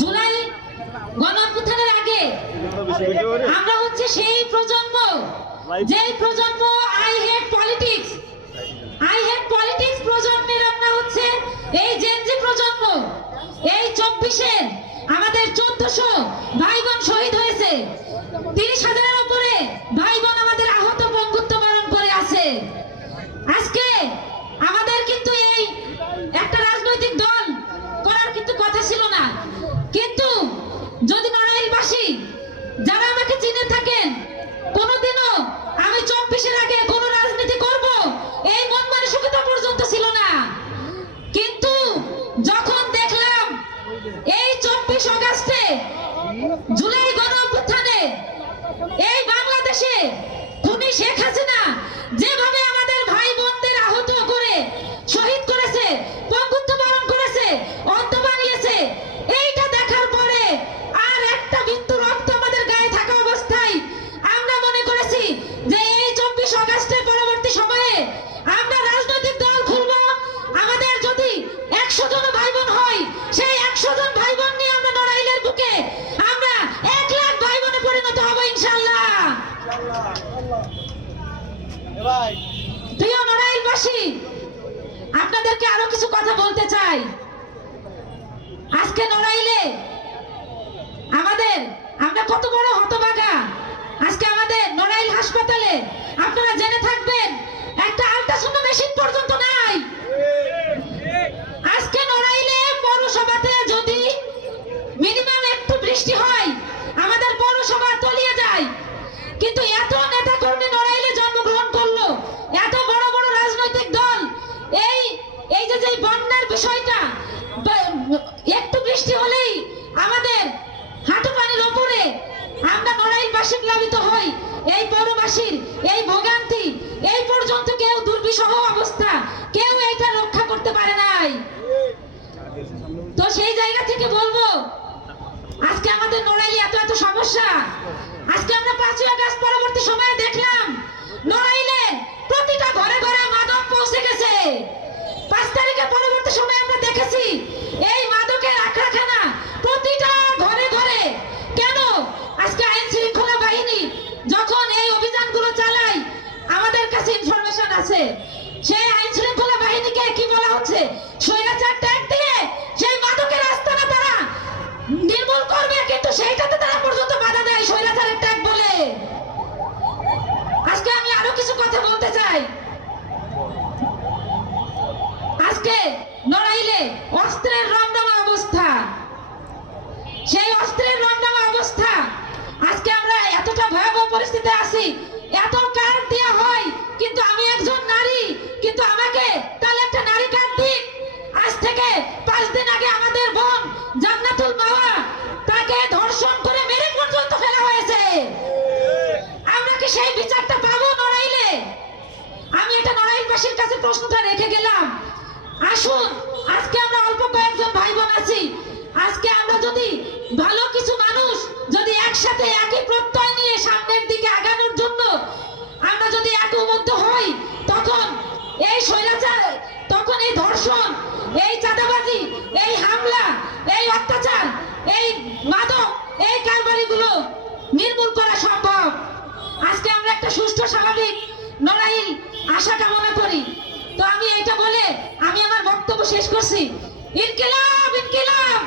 জুলাই গণঅভ্যুত্থানের আগে আমরা হচ্ছে সেই প্রজন্ম, যেই প্রজন্ম আই হেট পলিটিক্স প্রজন্মের আমরা হচ্ছে এই জেনজি প্রজন্ম। এই 24-এ আমাদের 1400 ভাই বোন শহীদ হয়েছে, 30,000-এর উপরে ভাই বোন আমাদের আহত বঙ্গুত্ব বরণ করে আছে। আজকে আমাদের কিন্তু এই একটা রাজনৈতিক দল করার কিন্তু কথা ছিল না, কিন্তু যদি নড়াইলবাসী যারা আমাকে চিনে থাকেন, কোনোদিনও আমি 24-এর আগে কোনো রাজনীতি করব এই মন মানসিকতা পর্যন্ত ছিল না। কিন্তু যখন দেখলাম এই 24 আগস্টে জুলাই গণঅভ্যুত্থানে এই বাংলাদেশে খুনি শেখ হাসিনা যেভাবে আমাদের ভাই বোনদের আহত করে শহীদ করেছে, বঙ্গুত্ব বরণ করেছে, অন্ত বানিয়েছে, এইটা দেখার পরে আর একটা বিন্দু রক্ত আমাদের গায়ে থাকা অবস্থায় আমরা মনে করেছি যে এই 24 আগস্টের পরবর্তী সময়ে আমরা রাজনৈতিক দল খুলব। আমাদের যদি 100 জন ভাই বোন হয়, সেই 100 জন ভাই বোন নিয়ে আমরা নড়াইলের বুকে আমরা 1 লাখ ভাই বোনে পরিণত হব ইনশাআল্লাহ। প্রিয় নড়াইলবাসী, আপনাদেরকে আরো কিছু কথা বলতে চাই। আজকে নড়াইলে আমরা কত বড় হতভাগা। আজকে আমাদের নড়াইল হাসপাতালে আপনারা জেনে থাকবেন একটা আল্ট্রাসাউন্ড মেশিন পর্যন্ত নাই। আজকে নড়াইলে পৌরসভাতে যদি মিনিমাম একটু বৃষ্টি হয় আমাদের পৌরসভা তলিয়ে যায়, কিন্তু এত নেতা কর্মী নড়াইলে জন্মগ্রহণ করলো, এত বড় বড় রাজনৈতিক দল, এই যে বন্যার বিষয়টা একটু বৃষ্টি হলেই আমাদের হাঁটু পানির উপরে আমরা নড়াইলবাসী প্লাবিত হই। এই পৌরবাসীর এই ভোগান্তি এই পর্যন্ত কেউ দুর্বিষহ অবস্থা কেউ এইটা রক্ষা করতে পারে নাই। তো সেই জায়গা থেকে বলবো, আজকে আমাদের নড়াইলে এত সমস্যা। আজকে আমরা 5ই আগস্ট পরবর্তী সময়ে দেখলাম নড়াইলে প্রতিটা ঘরে ঘরে মাদক পৌঁছে গেছে। 5 তারিখের পরবর্তী সময়ে আমরা দেখেছি এই মাদকের আখড়াখানা প্রতিটা ঘরে ঘরে। কেন? আজকে আইন শৃঙ্খলা বাহিনী যখন এই অভিযানগুলো চালায়, আমাদের কাছে ইনফরমেশন আছে সেই আইন শৃঙ্খলা বাহিনীকে কি বলা হচ্ছে, স্বৈরাচার ট্যাগ দিয়ে সেই মাদকের আস্তানা তারা নির্মূল করবে, কিন্তু সেইটাতে তারা পর্যন্ত বাধা দেয় স্বৈরাচারের ট্যাগ বলে। আজকে আমি আরো কিছু কথা বলতে চাই। আজকে নড়াইলে অস্ত্রের রমরমা অবস্থা, সেই অস্ত্রের রমরমা অবস্থা। আজকে আমরা এতটা ভয়াবহ পরিস্থিতিতে আছি, এত কার্ড দেওয়া হয়, কিন্তু আমি একজন নারী, কিন্তু আমাকে তাহলে একটা নারী কার্ড দিক। আজ থেকে 5 দিন আগে আমাদের বোন জান্নাতুল মাওয়া তাকে ধর্ষণ করে মেরে পর্যন্ত ফেলা হয়েছে। আমরা কি সেই বিচারটা পাবো নড়াইলে? আমি এটা নড়াইলবাসীর কাছে প্রশ্নটা রেখে গেলাম। আসুন, আজকে আমরা অল্প কয়েকজন ভাই বোন আছি, আজকে আমরা যদি ভালো কিছু মানুষ যদি একসাথে একই প্রত্যয় নিয়ে সামনের দিকে আগানোর জন্য আমরা যদি একমত হই, তখন এই স্বৈরাচার, তখন এই ধর্ষণ, এই চাঁদাবাজি, এই হামলা, এই অত্যাচার, এই মাদক, এই কারবারিগুলো নির্মূল করা সম্ভব। আজকে আমরা একটা সুষ্ঠু স্বাভাবিক নড়াইল আশা কামনা করি। তো আমি এটা বলে আমি আমার বক্তব্য শেষ করছি। ইনকিলাব ইনকিলাব।